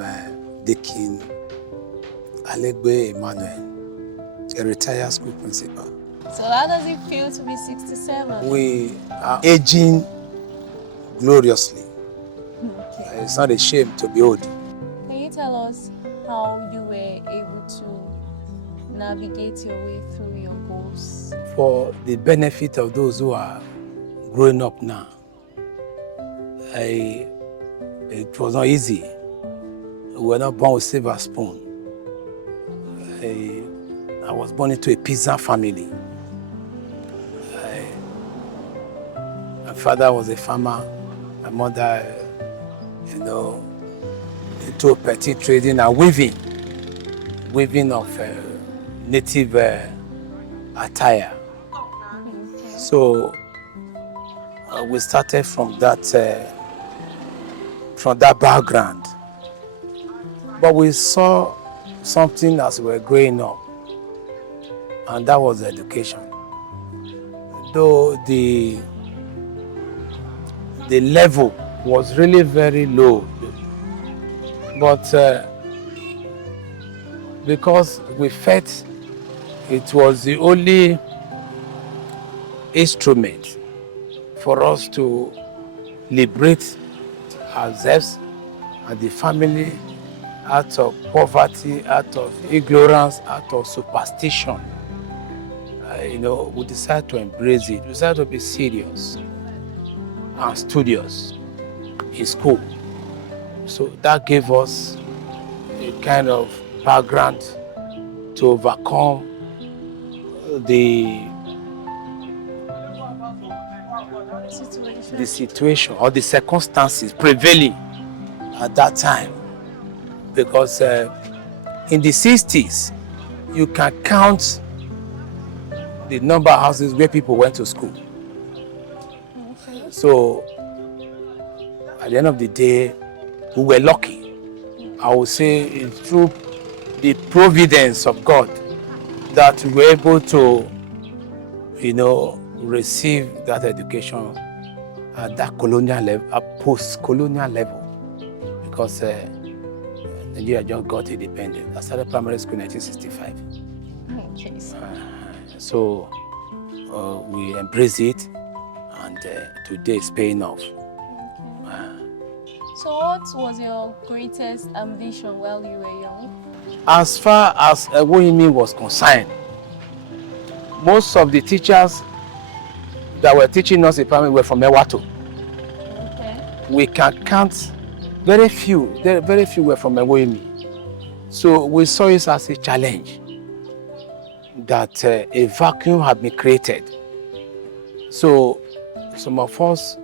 I'm Deacon Alegbe Emmanuel, a retired school principal. So how does it feel to be 67? We are aging gloriously. Okay. It's not a shame to be old. Can you tell us how you were able to navigate your way through your goals? For the benefit of those who are growing up now, it was not easy. We were not born with silver spoon. I was born into a peasant family. My father was a farmer. My mother, into petty trading and weaving of native attire. So we started from that background. But we saw something as we were growing up, and that was education. Though the level was really very low, but because we felt it was the only instrument for us to liberate ourselves and the family out of poverty, out of ignorance, out of superstition. We decided to embrace it. We decided to be serious and studious in school. So that gave us a kind of background to overcome the situation or the circumstances prevailing at that time. Because in the 60s, you can count the number of houses where people went to school. So at the end of the day, we were lucky. I would say it's through the providence of God that we were able to, receive that education at that colonial level, at post-colonial level. Because Nigeria just got independent. I started primary school in 1965. Okay. So we embraced it, and today it's paying off. So what was your greatest ambition while you were young? As far as Ewohimi was concerned, most of the teachers that were teaching us in primary were from Ewato. Okay. We can count very few were from Ewohimi. So we saw it as a challenge that a vacuum had been created. So some of us,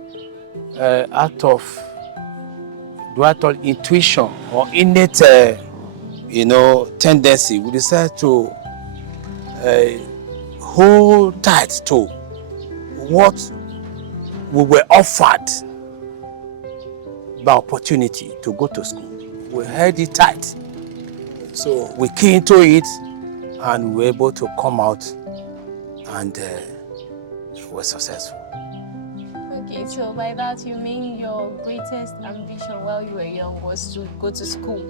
out of intuition or innate, tendency, we decided to hold tight to what we were offered by opportunity to go to school. We held it tight. So we keyed into it, and we were able to come out, and were successful. Okay, so by that you mean your greatest ambition while you were young was to go to school?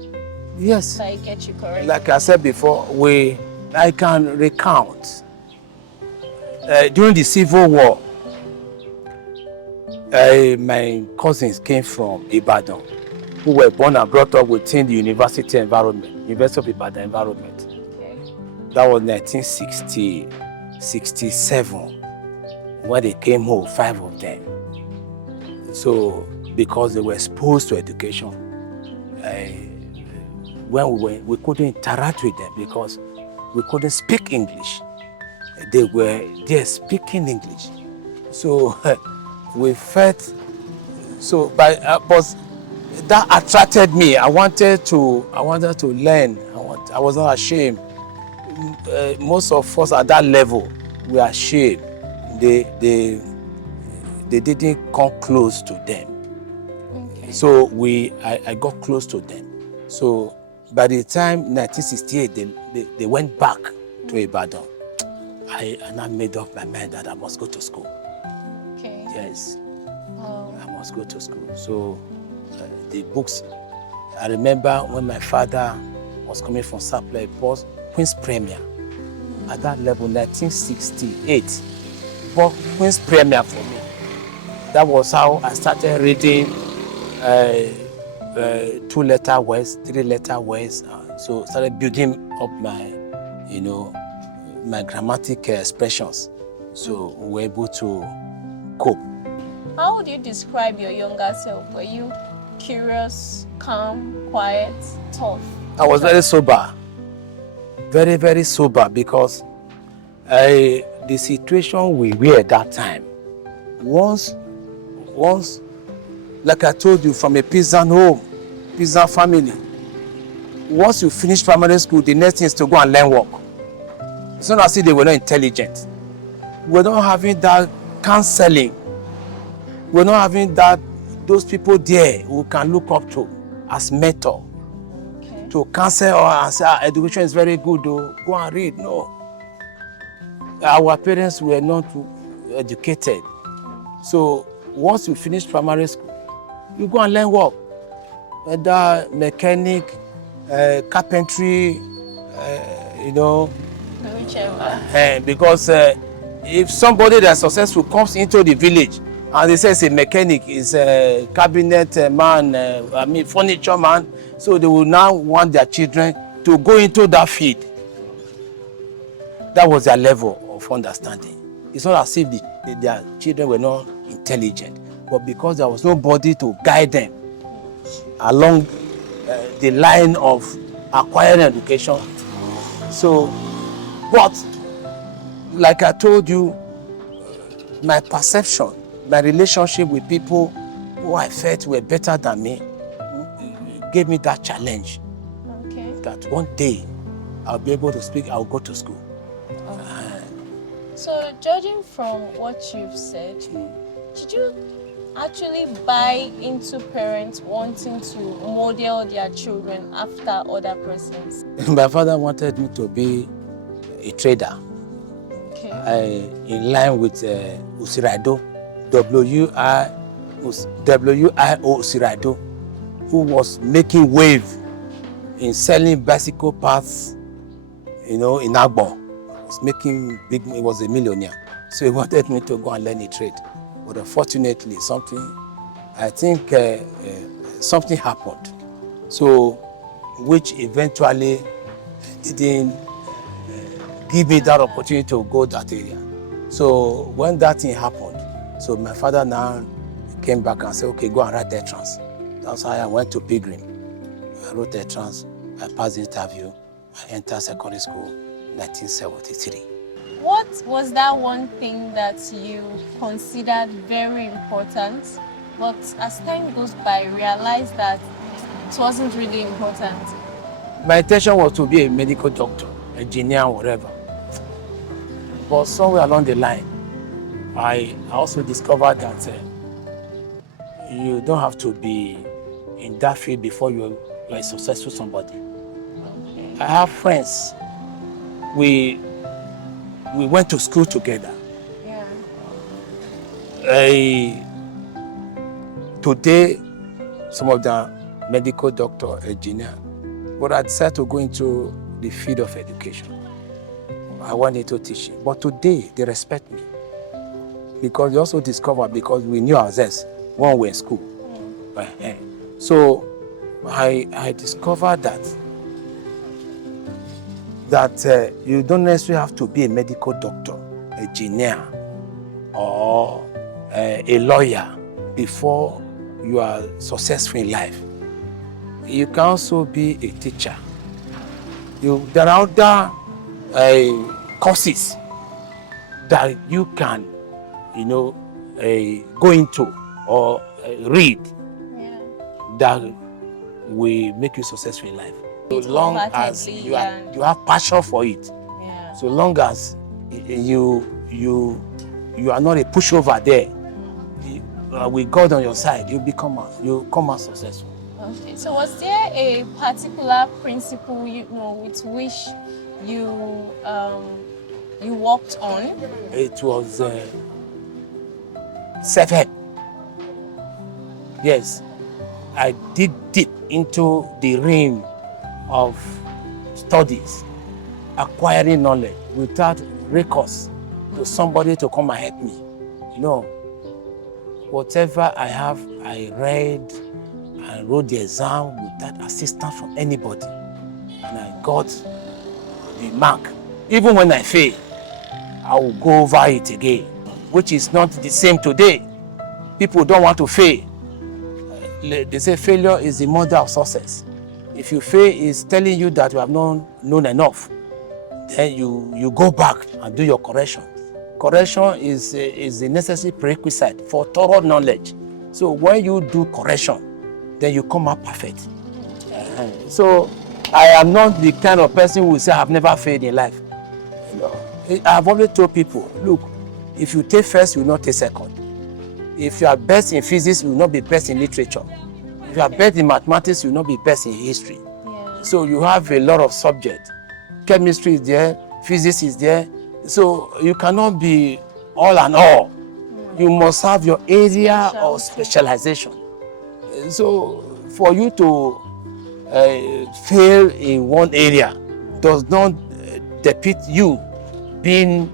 Yes. Did I get you correct? Like I said before, I can recount. During the Civil War, my cousins came from Ibadan, who were born and brought up within the university environment, University of Ibadan environment. Okay. That was 1967 when they came home, 5 of them. So because they were exposed to education, when we couldn't interact with them because we couldn't speak English. They were there speaking English. So we felt so but that attracted me. I wanted to learn. I was not ashamed. Most of us at that level were ashamed. They didn't come close to them. Okay. So I got close to them. So by the time 1968 they went back to Ibadan, I made up my mind that I must go to school. Okay. Yes. Oh. I must go to school. So the books I remember when my father was coming from Sapele, it was Queen's Premier. At that level, 1968, bought Queen's Premier for me. That was how I started reading 2-letter words, 3-letter words. So started building up my, my grammatic expressions. So we were able to cope. How would you describe your younger self? Were you curious, calm, quiet, tough? I was very sober. Very, very sober, because the situation we were at that time, once, like I told you, from a peasant home, peasant family, once you finish primary school, the next thing is to go and learn work. It's not as if they were not intelligent. We're not having that counseling. We're not having those people there who can look up to as mentor. Okay. To counsel or and say, education is very good, though, go and read. No. Our parents were not educated. So once you finish primary school, you go and learn work. Whether mechanic, carpentry, Whichever. because if somebody that's successful comes into the village and they say it's a mechanic, is a cabinet man, furniture man, so they will now want their children to go into that field. That was their level of understanding. It's not as if their children were not intelligent, but because there was nobody to guide them along the line of acquiring education. So, but like I told you, my perception, my relationship with people who I felt were better than me gave me that challenge. Okay. That one day I'll be able to speak, I'll go to school. So, judging from what you've said, did you actually buy into parents wanting to model their children after other persons? My father wanted me to be a trader. Okay. In line with Usirado, W.I.O. Usirado, who was making wave in selling bicycle parts, in Agbo. Making big, he was a millionaire. So he wanted me to go and learn a trade. But unfortunately, something happened. So, which eventually didn't give me that opportunity to go that area. So when that thing happened, so my father now came back and said, okay, go and write the entrance. That's how I went to Pilgrim. I wrote the entrance, I passed the interview, I entered secondary school. 1973. What was that one thing that you considered very important, but as time goes by, realized that it wasn't really important? My intention was to be a medical doctor, engineer, whatever. But somewhere along the line, I also discovered that you don't have to be in that field before you're a successful somebody. I have friends. We went to school together. Yeah. Today, some of them medical doctor, engineer, but I decided to go into the field of education. I went into teaching, but today they respect me because they also discovered, because we knew ourselves when we were in school. So I discovered that you don't necessarily have to be a medical doctor, engineer, or a lawyer before you are successful in life. You can also be a teacher. There are other courses that you can, go into or read that will make you successful in life. So long as you have passion for it, so long as you are not a pushover there, with God on your side, you come out successful. Okay. So was there a particular principle with which you worked on? It was self-help. Yes. I dig deep into the realm of studies, acquiring knowledge without recourse to somebody to come and help me. No. Whatever I have, I read and wrote the exam without assistance from anybody. And I got the mark. Even when I fail, I will go over it again, which is not the same today. People don't want to fail. They say failure is the mother of success. If you fail, it's telling you that you have not known enough. Then you go back and do your correction. Correction is a necessary prerequisite for thorough knowledge. So when you do correction, then you come out perfect. So I am not the kind of person who will say I have never failed in life. I've always told people, look, if you take first, you will not take second. If you are best in physics, you will not be best in literature. If you are best in mathematics, you will not be best in history. Yeah. So you have a lot of subjects. Chemistry is there, physics is there. So you cannot be all and all. You must have your area of specialization. So for you to fail in one area does not depict you being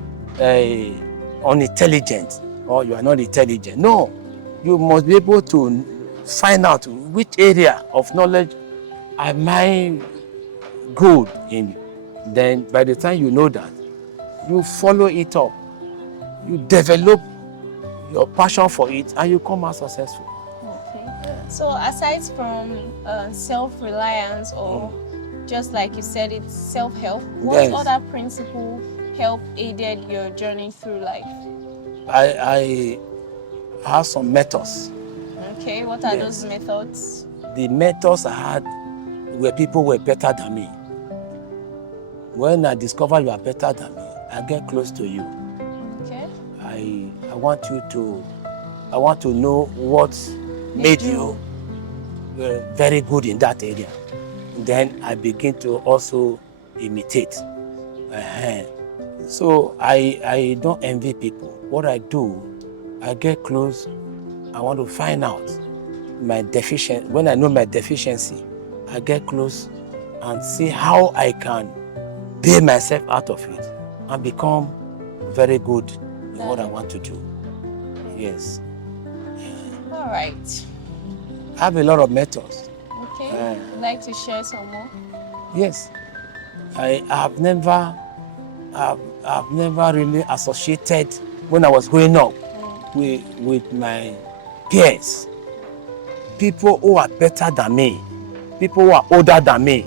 unintelligent or you are not intelligent. No, you must be able to find out which area of knowledge am I good in. Then by the time you know that, you follow it up, you develop your passion for it, and you come out successful. Okay. So aside from self-reliance or just like you said, it's self-help, what other principle help aided your journey through life? I have some methods. Okay, what are those methods? The methods I had were people were better than me. When I discover you are better than me, I get close to you. Okay. I want to know what made you very good in that area. Then I begin to also imitate. So I don't envy people. What I do, I get close. I want to find out my deficiency. When I know my deficiency, I get close and see how I can bail myself out of it and become very good in what I want to do. Yes. All right. I have a lot of methods. Okay. Would like to share some more? Yes. I've never really associated when I was growing up with my peers. People who are better than me, people who are older than me,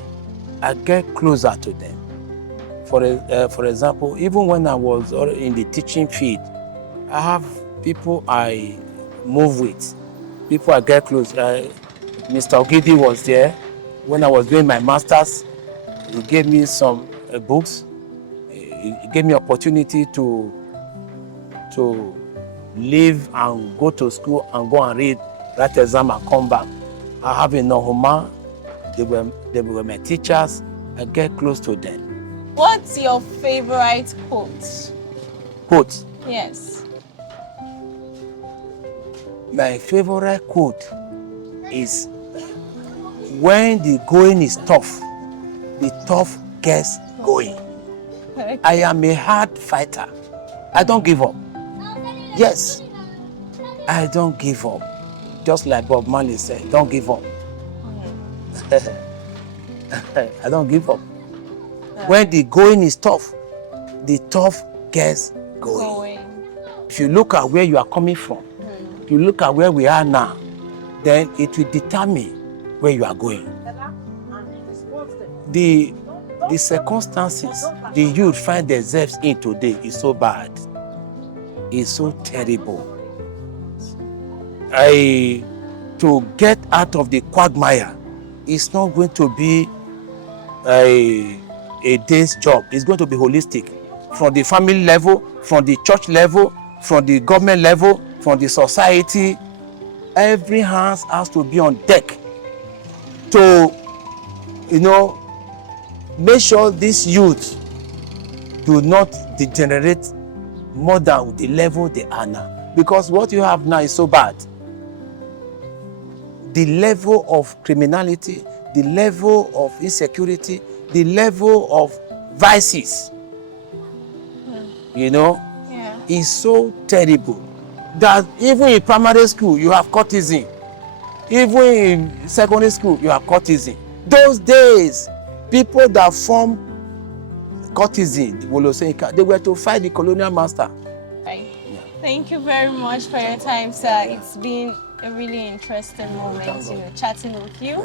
I get closer to them. For example, even when I was in the teaching field, I have people I move with, people I get close. Mr. Ogidi was there when I was doing my master's. He gave me some books. He gave me opportunity to leave and go to school and go and read that exam and come back. I have in Nohuma, they were my teachers. I get close to them. What's your favorite quote? Quote? Yes. My favorite quote is, when the going is tough, the tough gets going. Okay. I am a hard fighter. I don't give up. Yes, I don't give up. Just like Bob Marley said, don't give up. I don't give up. When the going is tough, the tough gets going. If you look at where you are coming from, if you look at where we are now, then it will determine where you are going. The circumstances the youth find themselves in today is so bad. It's so terrible. To get out of the quagmire, it's not going to be a day's job. It's going to be holistic. From the family level, from the church level, from the government level, from the society, every hand has to be on deck to, make sure these youth do not degenerate more than the level they are now. Because what you have now is so bad. the level of criminality, the level of insecurity, the level of vices, you know, is so terrible that even in primary school you have courtesan, even in secondary school you have courtesan. Those days, people that form courtesan, they were to fight the colonial master. Thank you very much for your time, sir. It's been a really interesting moment, chatting with you.